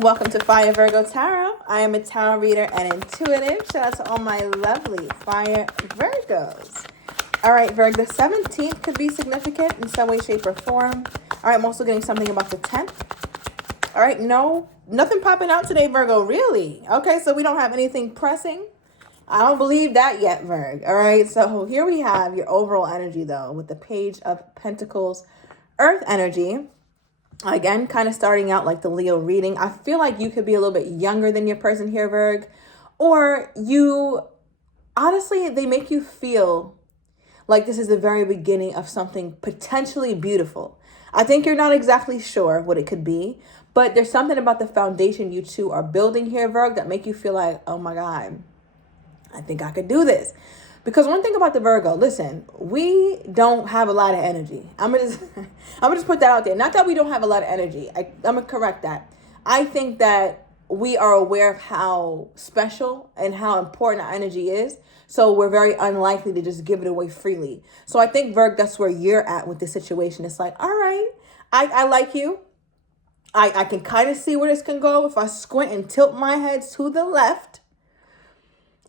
Welcome to Fire Virgo Tarot. I am a tarot reader and intuitive. Shout out to all my lovely Fire Virgos. All right, Virgo, the 17th could be significant in some way, shape, or form. All right, I'm also getting something about the 10th. All right, no, nothing popping out today, Virgo, really? Okay, so we don't have anything pressing. I don't believe that yet, Virgo. All right, so here we have your overall energy, though, with the Page of Pentacles, Earth energy. Again, kind of starting out like the Leo reading. I feel like you could be a little bit younger than your person here, Virg. Or you, honestly, they make you feel like this is the very beginning of something potentially beautiful. I think you're not exactly sure what it could be, but there's something about the foundation you two are building here, Virg, that make you feel like, oh my God, I think I could do this. Because one thing about the Virgo, listen, we don't have a lot of energy. I'm gonna just put that out there. Not that we don't have a lot of energy. I'm gonna correct that. I think that we are aware of how special and how important our energy is. So we're very unlikely to just give it away freely. So I think, Virgo, that's where you're at with this situation. It's like, all right, I like you. I can kind of see where this can go. If I squint and tilt my head to the left,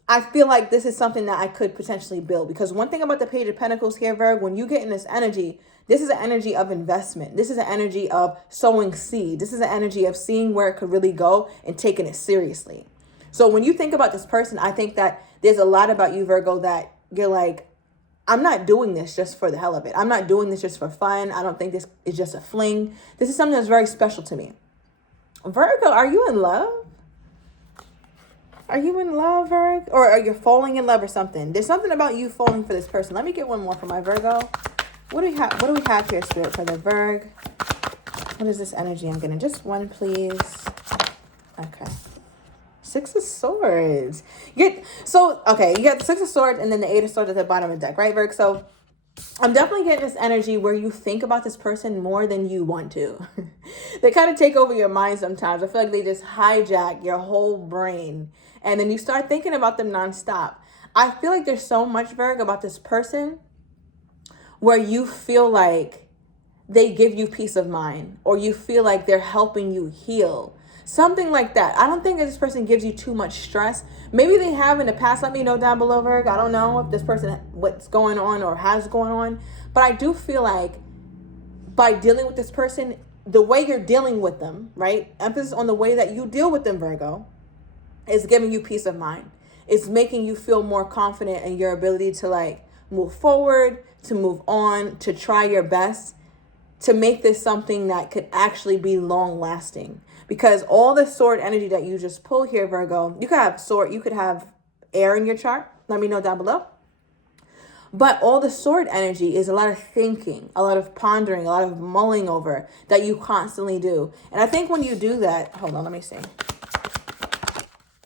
I feel like this is something that I could potentially build. Because one thing about the Page of Pentacles here, Virgo, when you get in this energy, this is an energy of investment. This is an energy of sowing seed. This is an energy of seeing where it could really go and taking it seriously. So when you think about this person, I think that there's a lot about you, Virgo, that you're like, I'm not doing this just for the hell of it. I'm not doing this just for fun. I don't think this is just a fling. This is something that's very special to me. Virgo, are you in love? Are you in love, Virgo? Or are you falling in love or something? There's something about you falling for this person. Let me get one more for my Virgo. What do we have here, Spirit, for the Virgo? What is this energy I'm getting? Just one, please. Okay. Six of Swords. You got the Six of Swords and then the Eight of Swords at the bottom of the deck, right, Virgo? So I'm definitely getting this energy where you think about this person more than you want to. They kind of take over your mind sometimes. I feel like they just hijack your whole brain. And then you start thinking about them nonstop. I feel like there's so much, Virgo, about this person where you feel like they give you peace of mind, or you feel like they're helping you heal. Something like that. I don't think that this person gives you too much stress. Maybe they have in the past. Let me know down below, Virgo. I don't know if this person, what's going on or has going on. But I do feel like by dealing with this person, the way you're dealing with them, right? Emphasis on the way that you deal with them, Virgo, is giving you peace of mind. It's making you feel more confident in your ability to like move forward, to move on, to try your best, to make this something that could actually be long lasting. Because all the sword energy that you just pull here, Virgo, you could have sword, you could have air in your chart. Let me know down below. But all the sword energy is a lot of thinking, a lot of pondering, a lot of mulling over that you constantly do. And I think when you do that, hold on, let me see.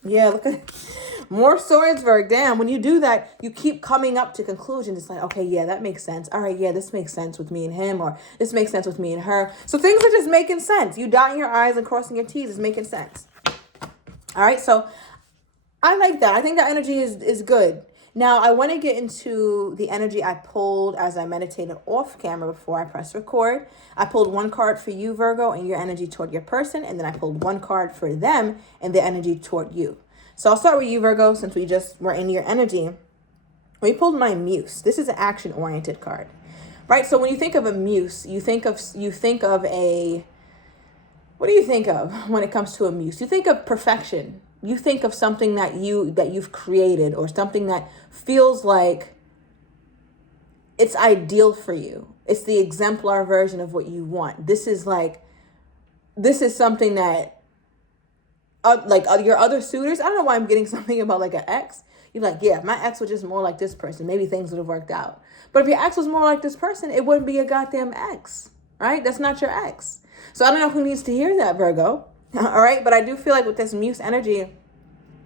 Yeah, look at more swords, Virgo. Damn, when you do that, you keep coming up to conclusions. It's like, okay, yeah, that makes sense. All right, yeah, this makes sense with me and him, or this makes sense with me and her. So things are just making sense. You dotting your I's and crossing your T's is making sense. All right, so I like that. I think that energy is good. Now, I want to get into the energy I pulled as I meditated off camera before I press record. I pulled one card for you, Virgo, and your energy toward your person. And then I pulled one card for them and their energy toward you. So I'll start with you, Virgo, since we just were in your energy. We pulled my Muse. This is an action-oriented card, right? So when you think of a Muse, you think of a, what do you think of when it comes to a Muse? You think of perfection. You think of something that you've created, or something that feels like it's ideal for you. It's the exemplar version of what you want. This is something that your other suitors, I don't know why I'm getting something about like an ex. You're like, yeah, if my ex was just more like this person, maybe things would have worked out. But if your ex was more like this person, it wouldn't be a goddamn ex, right? That's not your ex. So I don't know who needs to hear that, Virgo. All right. But I do feel like with this Muse energy,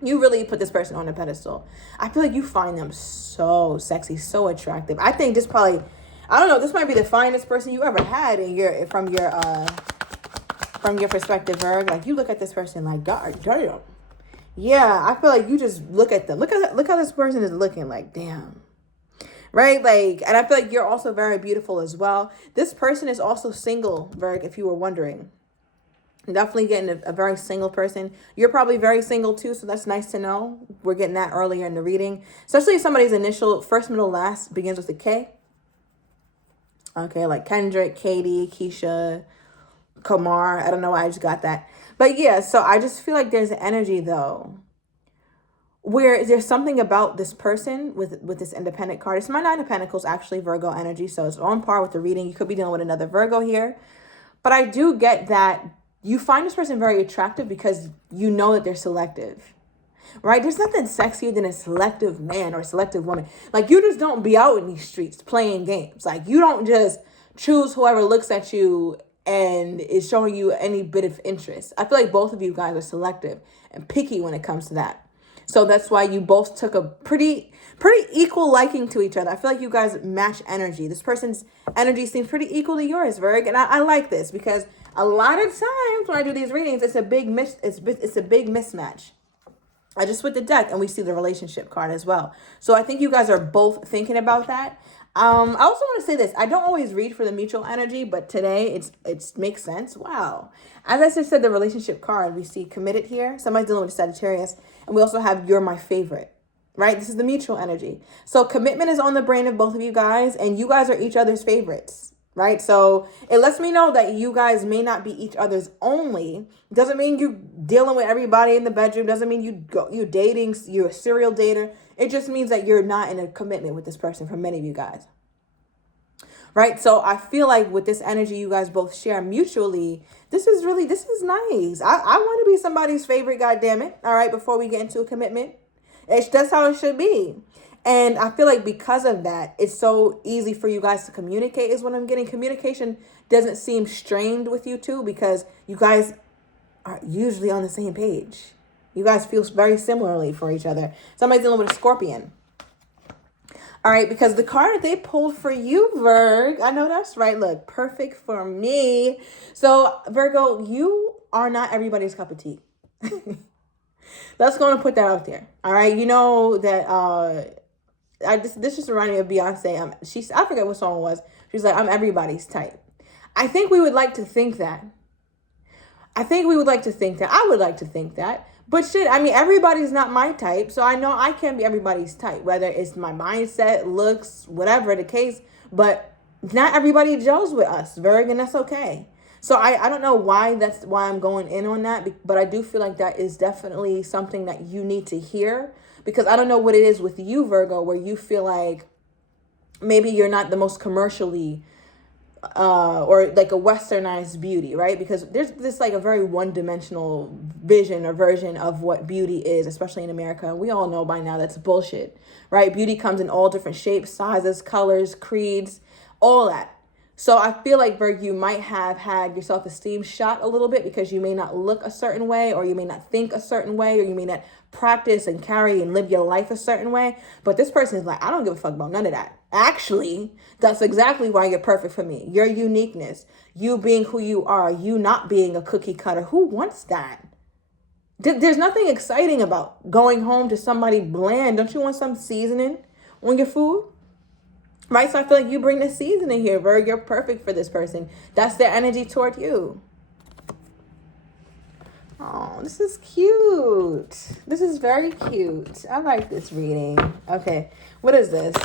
you really put this person on a pedestal. I feel like you find them so sexy, so attractive. I think this probably, I don't know, this might be the finest person you ever had from your perspective, Virgo. Like, you look at this person like, God damn. Yeah, I feel like you just look at them. Look how this person is looking, like, damn. Right? Like, and I feel like you're also very beautiful as well. This person is also single, Virgo, if you were wondering. Definitely getting a very single person. You're probably very single too, so that's nice to know. We're getting that earlier in the reading. Especially if somebody's initial, first, middle, last begins with a K. Okay, like Kendrick, Katie, Keisha, Kamar. I don't know why I just got that. But yeah, so I just feel like there's an energy though, where there's something about this person with this independent card. It's my Nine of Pentacles, actually, Virgo energy. So it's on par with the reading. You could be dealing with another Virgo here. But I do get that you find this person very attractive because you know that they're selective, right? There's nothing sexier than a selective man or a selective woman. Like, you just don't be out in these streets playing games. Like, you don't just choose whoever looks at you and is showing you any bit of interest. I feel like both of you guys are selective and picky when it comes to that. So that's why you both took a pretty equal liking to each other. I feel like you guys match energy. This person's energy seems pretty equal to yours, Virg. And I like this because a lot of times when I do these readings, it's a big mismatch. I just with the deck and we see the relationship card as well. So I think you guys are both thinking about that. I also want to say this. I don't always read for the mutual energy, but today it makes sense. Wow. As I just said, the relationship card, we see committed here. Somebody's dealing with Sagittarius. And we also have you're my favorite, right? This is the mutual energy. So commitment is on the brain of both of you guys, and you guys are each other's favorites, right? So it lets me know that you guys may not be each other's only. Doesn't mean you dealing with everybody in the bedroom. Doesn't mean you're dating, you're a serial dater. It just means that you're not in a commitment with this person for many of you guys. Right? So I feel like with this energy you guys both share mutually, this is nice. I want to be somebody's favorite, goddammit. All right, before we get into a commitment. That's how it should be. And I feel like because of that, it's so easy for you guys to communicate is what I'm getting. Communication doesn't seem strained with you two because you guys are usually on the same page. You guys feel very similarly for each other. Somebody's dealing with a Scorpion. All right, because the card that they pulled for you, Virg, I know that's right. Look, perfect for me. So, Virgo, you are not everybody's cup of tea. Let's go and put that out there. All right, you know that this just reminded me of Beyonce. I forget what song it was. She's like, I'm everybody's type. I think we would like to think that. I would like to think that. But shit, I mean, everybody's not my type. So I know I can't be everybody's type, whether it's my mindset, looks, whatever the case. But not everybody gels with us, Virg, and that's okay. So I don't know why I'm going in on that. But I do feel like that is definitely something that you need to hear. Because I don't know what it is with you, Virgo, where you feel like maybe you're not the most commercially or like a westernized beauty, right? Because there's this like a very one-dimensional vision or version of what beauty is, especially in America. We all know by now that's bullshit, right? Beauty comes in all different shapes, sizes, colors, creeds, all that. So I feel like, Virg, you might have had your self-esteem shot a little bit because you may not look a certain way, or you may not think a certain way, or you may not practice and carry and live your life a certain way. But this person is like, I don't give a fuck about none of that. Actually, that's exactly why you're perfect for me. Your uniqueness, you being who you are, you not being a cookie cutter. Who wants that? There's nothing exciting about going home to somebody bland. Don't you want some seasoning on your food? Right? So I feel like you bring the seasoning here, Virg. You're perfect for this person. That's their energy toward you. Oh, this is cute. This is very cute. I like this reading. Okay, what is this?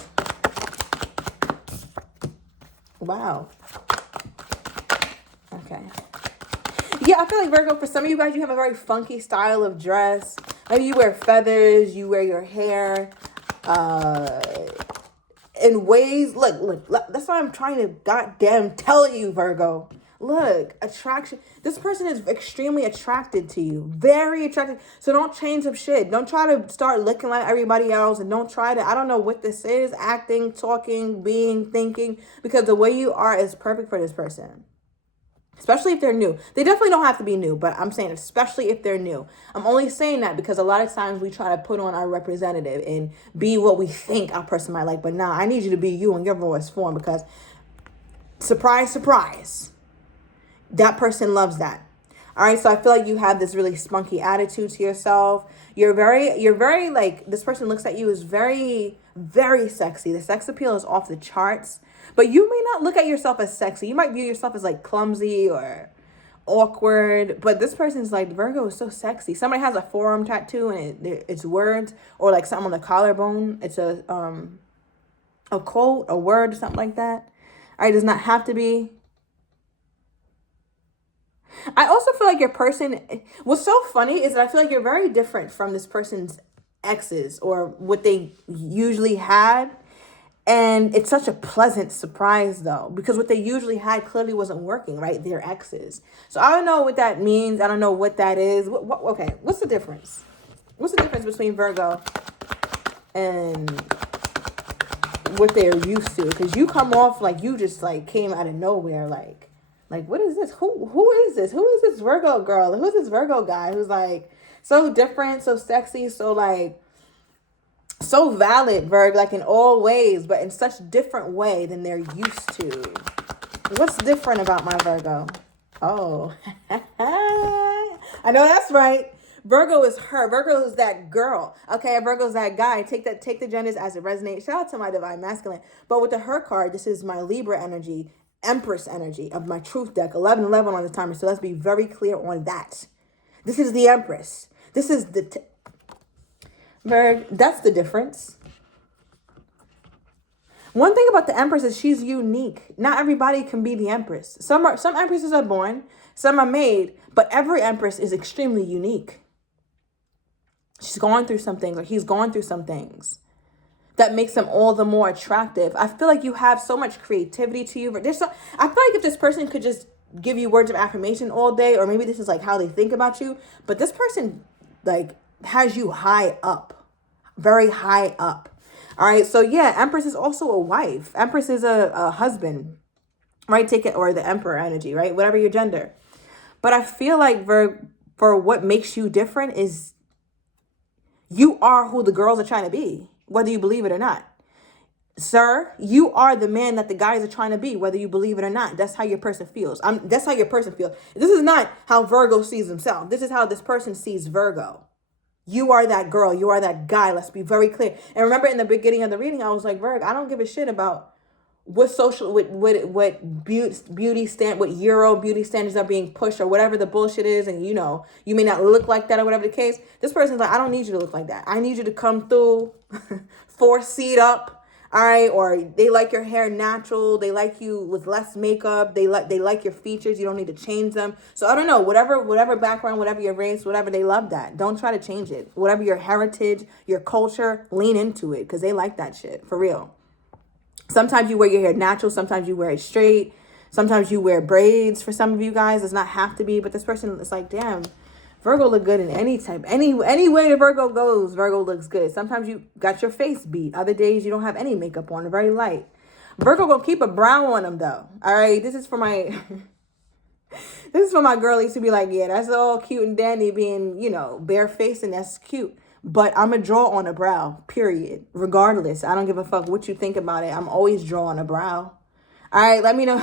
Wow. Okay. Yeah, I feel like, Virgo, for some of you guys, you have a very funky style of dress. Maybe you wear feathers, you wear your hair in ways. Look, that's why I'm trying to goddamn tell you, Virgo. Look, attraction. This person is extremely attracted to you. Very attracted. So don't change up shit. Don't try to start looking like everybody else. And don't try to, I don't know what this is, acting, talking, being, thinking. Because the way you are is perfect for this person. Especially if they're new. They definitely don't have to be new. But I'm saying especially if they're new. I'm only saying that because a lot of times we try to put on our representative and be what we think our person might like. But nah, I need you to be you in your rawest form. Because surprise, surprise. That person loves that. All right. So I feel like you have this really spunky attitude to yourself. You're very like, this person looks at you as very, very sexy. The sex appeal is off the charts, but you may not look at yourself as sexy. You might view yourself as like clumsy or awkward. But this person's like, Virgo is so sexy. Somebody has a forearm tattoo and it's words, or like something on the collarbone. It's a quote, a word, something like that. All right, does not have to be. I also feel like your person, what's so funny is that I feel like you're very different from this person's exes or what they usually had. And it's such a pleasant surprise, though, because what they usually had clearly wasn't working, right? Their exes. So I don't know what that means. I don't know what that is. Okay, what's the difference? What's the difference between Virgo and what they're used to? Because you come off like you just like came out of nowhere, like what is this? Who is this? Who is this Virgo girl? Who's this Virgo guy who's like so different, so sexy, so like so valid, Virg, like in all ways, but in such different way than they're used to. What's different about my Virgo? Oh, I know that's right. Virgo is her. Virgo is that girl. Okay, Virgo's that guy. Take the genders as it resonates. Shout out to my divine masculine. But with the her card, this is my Libra energy, Empress energy of my truth deck, 1111 on the timer. So let's be very clear on that. This is the Empress. This is the Virg, that's the difference. One thing about the Empress is she's unique. Not everybody can be the Empress. Some Empresses are born, some are made, but every Empress is extremely unique. She's gone through some things, or he's gone through some things that makes them all the more attractive. I feel like you have so much creativity to you. I feel like if this person could just give you words of affirmation all day, or maybe this is like how they think about you, but this person like has you high up, very high up. All right. So yeah, Empress is also a wife. Empress is a husband, right? Take it, or the Emperor energy, right? Whatever your gender. But I feel like for what makes you different is you are who the girls are trying to be, whether you believe it or not. Sir, you are the man that the guys are trying to be, whether you believe it or not. That's how your person feels. That's how your person feels. This is not how Virgo sees himself. This is how this person sees Virgo. You are that girl. You are that guy. Let's be very clear. And remember in the beginning of the reading, I was like, Virgo, I don't give a shit about what Euro beauty standards are being pushed or whatever the bullshit is. And you know, you may not look like that or whatever the case. This person's like, I don't need you to look like that. I need you to come through 4 seat up. All right. Or they like your hair natural. They like you with less makeup. They like your features. You don't need to change them. So I don't know, whatever background, whatever your race, whatever, they love that. Don't try to change it. Whatever your heritage, your culture, lean into it. Cause they like that shit for real. Sometimes you wear your hair natural. Sometimes you wear it straight. Sometimes you wear braids. For some of you guys, does not have to be, but this person is like, damn, Virgo look good in any type. Any way the Virgo goes, Virgo looks good. Sometimes you got your face beat. Other days you don't have any makeup on. Very light. Virgo gonna keep a brow on them though. All right, this is for my girlies to be like, yeah, that's all cute and dandy being, you know, barefaced, and that's cute. But I'm a draw on a brow, period. Regardless, I don't give a fuck what you think about it. I'm always drawing a brow. All right, let me know.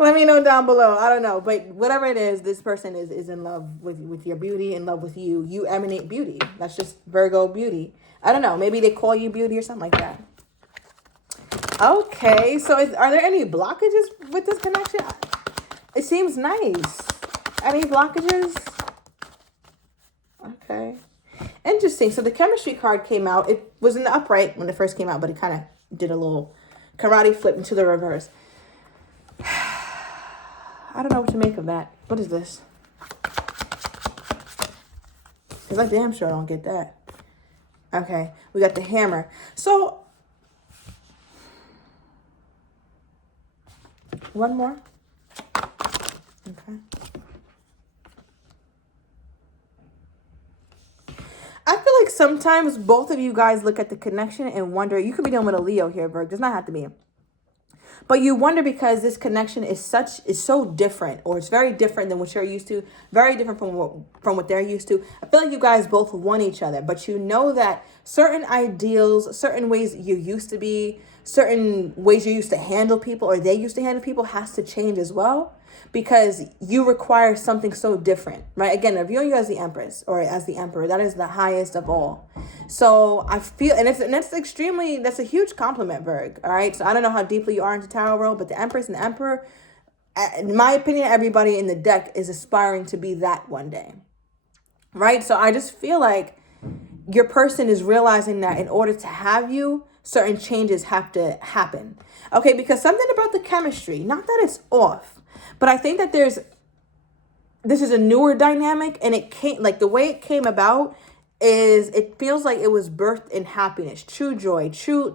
Let me know down below. I don't know. But whatever it is, this person is in love with your beauty, in love with you. You emanate beauty. That's just Virgo beauty. I don't know. Maybe they call you beauty or something like that. Okay. So are there any blockages with this connection? It seems nice. Any blockages? Okay. Interesting. So the chemistry card came out. It was in the upright when it first came out, but it kind of did a little karate flip into the reverse. I don't know what to make of that. What is this? Because I damn sure don't get that. Okay, we got the hammer. So, one more. Okay. I feel like sometimes both of you guys look at the connection and wonder, you could be dealing with a Leo here, Virg. Does not have to be. But you wonder because this connection is so different, or it's very different than what you're used to, very different from what they're used to. I feel like you guys both want each other, but you know that certain ideals, certain ways you used to be, certain ways you used to handle people, or they used to handle people, has to change as well, because you require something so different, right? Again, I'm viewing you as the Empress or as the Emperor. That is the highest of all. So I feel, and that's a huge compliment, Virg. All right. So I don't know how deeply you are into tarot world, but the Empress and the Emperor, in my opinion, everybody in the deck is aspiring to be that one day, right? So I just feel like your person is realizing that in order to have you, certain changes have to happen. Okay, because something about the chemistry, not that it's off, but I think that this is a newer dynamic, and it came, like, the way it came about is, it feels like it was birthed in happiness, true joy, true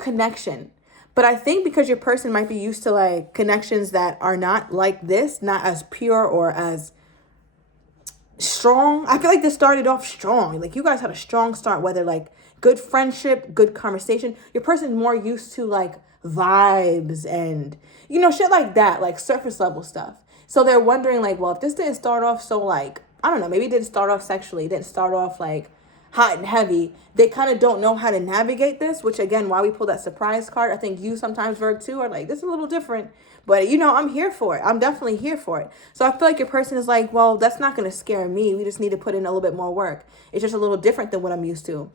connection. But I think because your person might be used to like connections that are not like this, not as pure or as strong. I feel like this started off strong. Like, you guys had a strong start, whether like good friendship, good conversation. Your person's more used to like vibes and, shit like that, like surface level stuff. So they're wondering like, well, if this didn't start off so like, I don't know, maybe it didn't start off sexually, it didn't start off like hot and heavy. They kind of don't know how to navigate this, which again, why we pull that surprise card. I think you sometimes, Virg, too, are like, this is a little different, but I'm here for it. I'm definitely here for it. So I feel like your person is like, well, that's not going to scare me. We just need to put in a little bit more work. It's just a little different than what I'm used to.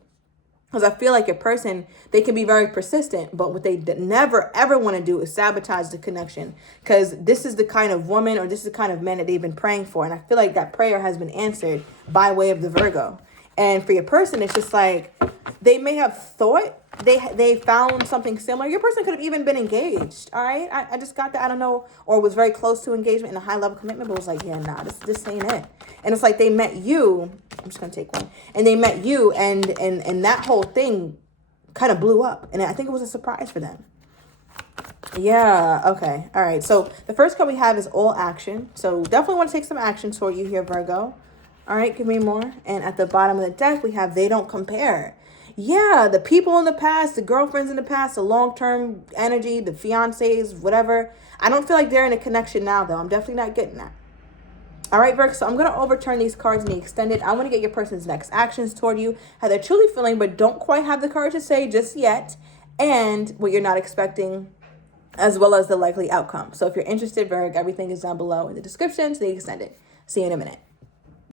Because I feel like your person, they can be very persistent, but what they never, ever want to do is sabotage the connection. Because this is the kind of woman, or this is the kind of man that they've been praying for. And I feel like that prayer has been answered by way of the Virgo. And for your person, it's just like, they may have thought they found something similar. Your person could have even been engaged, all right? I just got that, I don't know, or was very close to engagement and a high-level commitment, but was like, yeah, nah, this ain't it. And it's like they met you. I'm just going to take one. And they met you, and that whole thing kind of blew up. And I think it was a surprise for them. Yeah, okay. All right. So the first card we have is all action. So definitely want to take some action toward you here, Virgo. All right, give me more. And at the bottom of the deck, we have they don't compare. Yeah, the people in the past, the girlfriends in the past, the long-term energy, the fiancés, whatever. I don't feel like they're in a connection now, though. I'm definitely not getting that. All right, Virgo, so I'm going to overturn these cards in the extended. I want to get your person's next actions toward you, how they're truly feeling, but don't quite have the courage to say just yet, and what you're not expecting, as well as the likely outcome. So if you're interested, Virgo, everything is down below in the description to the extended. See you in a minute.